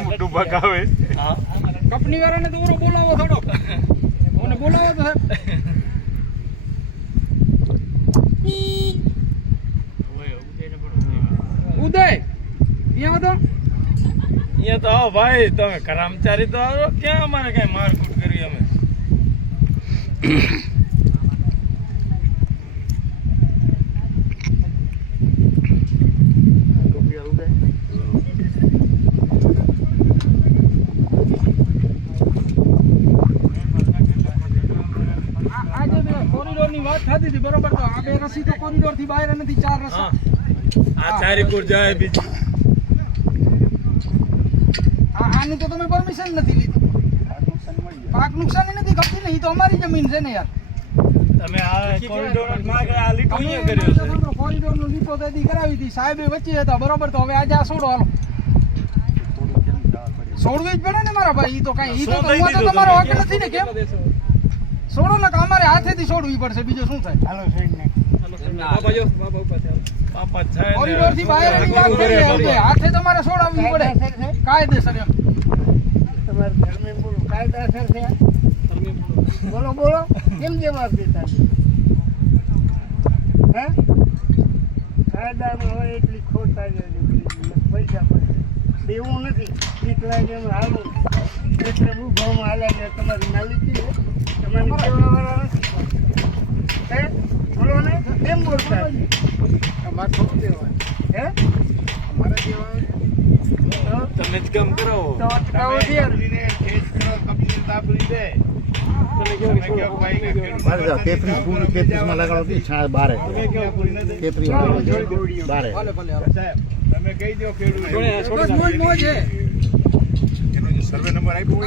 મોટું બગાવે હા. કંપની વાળાને તો ઓરો બોલાવો થોડો મને બોલાવો તો ઉદય અહીંયા તો અહીંયા તો આવો ભાઈ તમે કર્મચારી તો આવો. ક્યાં અમારે કઈ મારકૂટ કરી અમે આ- આજે બે કોરિડોરની વાત બરોબર? તો આ બે રસી તો કોરિડોરથી બહાર નથી ચાર રસી. આ ચારીપુર જાય બીજી. આ આની તો તમે પરમિશન નથી લીધી. પાક નુકસાન નથી કરતી ને એ તો અમારી જમીન છે ને યાર. તમે આ કોરિડોરમાં આ લીટો અહીંયા કર્યો છે. નું લીટો તો કરાવી હતી સાહેબે વચ્ચે હતા બરોબર? તો હવે આજે આ છોડો હાલો. છોડવી જ પડે ને મારા ભાઈ એ તો કઈ ઈ તો દીધું તમારો હક નથી ને કેમ? છોડો ને અમારે હાથેથી છોડવી પડશે. બીજું શું થાય? હાલો છે ને. કોરિડોરથી બહાર એની વાત કરી હવે હાથે તમારે છોડાવવી પડે. કાયદેસર એમ. બોલો. બોલો. કેમ જવાબ દેતા હે? કાયદામાં હોય એટલી ખોટ થાય પૈસા પડે. દેવું નથી. એટલા જેમ હાલું. એટલે હું ભાવમાં હાલે છે તમારી માલિકી હે કેમ બોલતા? હે તમે જ કામ કરાવો તો અટકાવો બારે તેત્રીસ બારે ભલે ભલે હાલો. તમે કહી દો ખેડૂત બસ મોજ મોજ છે એનો જે સર્વે નંબર આપ્યો